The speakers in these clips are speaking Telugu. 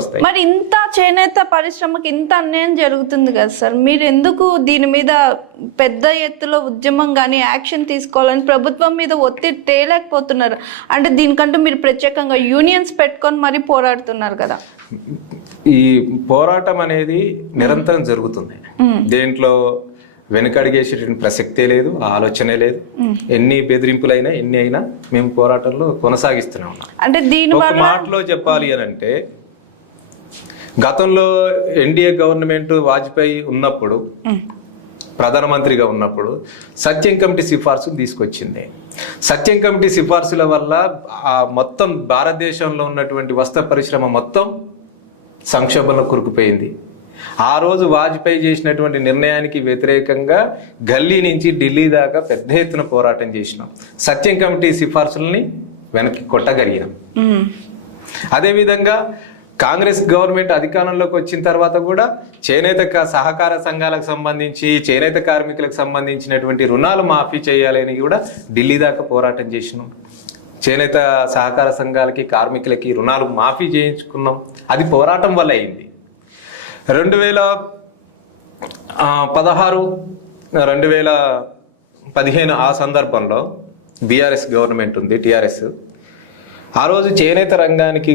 వస్తాయి. మరి ఇంత చేనేత పరిశ్రమకి ఇంత అన్యాయం జరుగుతుంది కదా సార్, మీరు ఎందుకు దీని మీద పెద్ద ఎత్తులో ఉద్యమం కానీ యాక్షన్ తీసుకోవాలని ప్రభుత్వం మీద ఒత్తిడి తేలేకపోతున్నారు? అంటే దీనికంటూ మీరు ప్రత్యేకంగా యూనియన్స్ పెట్టుకొని మరీ పోరాడుతున్నారు కదా. ఈ పోరాటం అనేది నిరంతరం జరుగుతుంది. దేంట్లో వెనుకడిగేసేటువంటి ప్రసక్తే లేదు, ఆలోచనే లేదు. ఎన్ని బెదిరింపులైనా ఎన్ని అయినా మేము పోరాటంలో కొనసాగిస్తూనే ఉన్నాం. అంటే దీని ఒక మాటలో చెప్పాలి అని అంటే, గతంలో ఎన్డీఏ గవర్నమెంట్ వాజ్పేయి ఉన్నప్పుడు ప్రధానమంత్రిగా ఉన్నప్పుడు సత్యం కమిటీ సిఫార్సులు తీసుకొచ్చింది. సత్యం కమిటీ సిఫార్సుల వల్ల ఆ మొత్తం భారతదేశంలో ఉన్నటువంటి వస్త్ర పరిశ్రమ మొత్తం సంక్షోభంలో కురుకుపోయింది. ఆ రోజు వాజ్పేయి చేసినటువంటి నిర్ణయానికి వ్యతిరేకంగా గల్లీ నుంచి ఢిల్లీ దాకా పెద్ద ఎత్తున పోరాటం చేసినాం. సత్యం కమిటీ సిఫార్సుల్ని వెనక్కి కొట్టగలిగినాం. అదేవిధంగా కాంగ్రెస్ గవర్నమెంట్ అధికారంలోకి వచ్చిన తర్వాత కూడా చేనేత సహకార సంఘాలకు సంబంధించి చేనేత కార్మికులకు సంబంధించినటువంటి రుణాలు మాఫీ చేయాలని కూడా ఢిల్లీ దాకా పోరాటం చేసినాం. చేనేత సహకార సంఘాలకి కార్మికులకి రుణాలు మాఫీ చేయించుకున్నాం. అది పోరాటం వల్ల అయింది. 2016, 2015 ఆ సందర్భంలో బీఆర్ఎస్ గవర్నమెంట్ ఉంది, టీఆర్ఎస్. ఆ రోజు చేనేత రంగానికి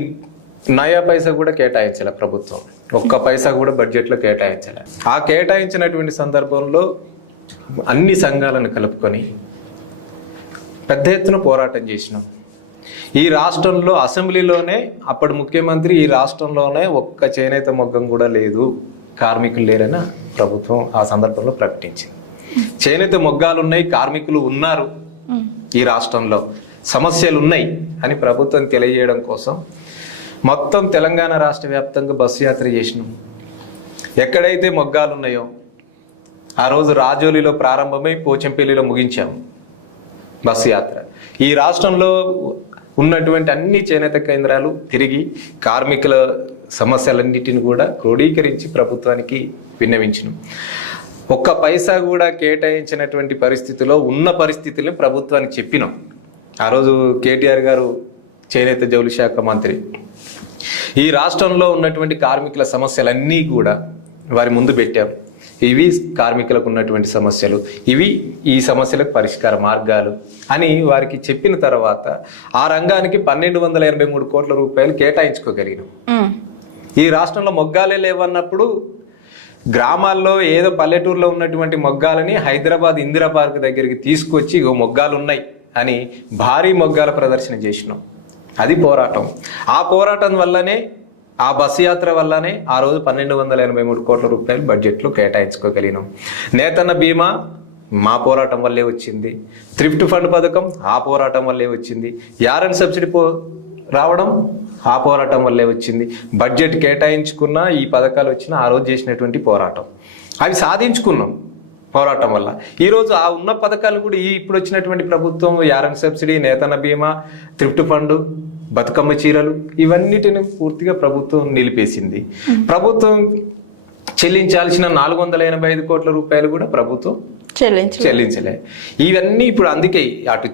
నయా పైసా కూడా కేటాయించాలి ప్రభుత్వం, ఒక్క పైసా కూడా బడ్జెట్లో కేటాయించాలి. ఆ కేటాయించినటువంటి సందర్భంలో అన్ని సంఘాలను కలుపుకొని పెద్ద ఎత్తున పోరాటం చేసినాం. ఈ రాష్ట్రంలో అసెంబ్లీలోనే అప్పటి ముఖ్యమంత్రి ఈ రాష్ట్రంలోనే ఒక్క చేనేత మొగ్గం కూడా లేదు, కార్మికులు లేరని ప్రభుత్వం ఆ సందర్భంలో ప్రకటించింది. చేనేత మొగ్గాలు ఉన్నాయి, కార్మికులు ఉన్నారు, ఈ రాష్ట్రంలో సమస్యలు ఉన్నాయి అని ప్రభుత్వం తెలియజేయడం కోసం మొత్తం తెలంగాణ రాష్ట్ర వ్యాప్తంగా బస్సు యాత్ర చేసినాం. ఎక్కడైతే మొగ్గాలు ఉన్నాయో ఆ రోజు రాజోలిలో ప్రారంభమై పోచంపల్లిలో ముగించాము బస్సు యాత్ర. ఈ రాష్ట్రంలో ఉన్నటువంటి అన్ని చేనేత కేంద్రాలు తిరిగి కార్మికుల సమస్యలన్నిటిని కూడా క్రోడీకరించి ప్రభుత్వానికి విన్నవించినాం. ఒక్క పైసా కూడా కేటాయించినటువంటి పరిస్థితిలో ఉన్న పరిస్థితుల్ని ప్రభుత్వానికి చెప్పినాం. ఆ రోజు కేటీఆర్ గారు చేనేత జౌళి శాఖ మంత్రి ఈ రాష్ట్రంలో ఉన్నటువంటి కార్మికుల సమస్యలన్నీ కూడా వారి ముందు పెట్టాం. ఇవి కార్మికులకు ఉన్నటువంటి సమస్యలు, ఇవి ఈ సమస్యలకు పరిష్కార మార్గాలు అని వారికి చెప్పిన తర్వాత ఆ రంగానికి 1283 కోట్ల రూపాయలు కేటాయించుకోగలిగినాం. ఈ రాష్ట్రంలో మొగ్గాలే లేవన్నప్పుడు గ్రామాల్లో ఏదో పల్లెటూరులో ఉన్నటువంటి మొగ్గాలని హైదరాబాద్ ఇందిరా పార్క్ దగ్గరికి తీసుకొచ్చి మొగ్గాలు ఉన్నాయి అని భారీ మొగ్గాల ప్రదర్శన చేసినాం. అది పోరాటం. ఆ పోరాటం వల్లనే, ఆ బస్సు యాత్ర వల్లనే ఆ రోజు 1283 కోట్ల రూపాయలు బడ్జెట్లో కేటాయించుకోగలిగినాం. నేతన్న బీమా మా పోరాటం వల్లే వచ్చింది. థ్రిఫ్ట్ ఫండ్ పథకం ఆ పోరాటం వల్లే వచ్చింది. యారన్ సబ్సిడీ రావడం ఆ పోరాటం వల్లే వచ్చింది. బడ్జెట్ కేటాయించుకున్న ఈ పథకాలు వచ్చిన ఆ రోజు చేసినటువంటి పోరాటం, అవి సాధించుకున్నాం పోరాటం వల్ల. ఈరోజు ఆ ఉన్న పథకాలు కూడా ఇప్పుడు వచ్చినటువంటి ప్రభుత్వం యారన్ సబ్సిడీ, నేతన్న బీమా, థ్రిఫ్ట్ ఫండ్, బతుకమ్మ చీరలు ఇవన్నిటిని పూర్తిగా ప్రభుత్వం నిలిపేసింది. ప్రభుత్వం చెల్లించాల్సిన 485 కోట్ల రూపాయలు కూడా ప్రభుత్వం చెల్లించలే. ఇవన్నీ ఇప్పుడు అందుకే అటు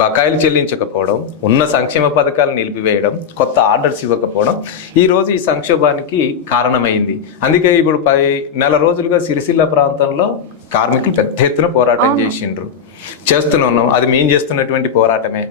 బకాయిలు చెల్లించకపోవడం, ఉన్న సంక్షేమ పథకాలు నిలిపివేయడం, కొత్త ఆర్డర్స్ ఇవ్వకపోవడం ఈ రోజు ఈ సంక్షోభానికి కారణమైంది. అందుకే ఇప్పుడు 10 నెల రోజులుగా సిరిసిల్ల ప్రాంతంలో కార్మికులు పెద్ద ఎత్తున పోరాటం చేసిండ్రు, చేస్తూనే ఉన్నాం. అది మేము చేస్తున్నటువంటి పోరాటమే.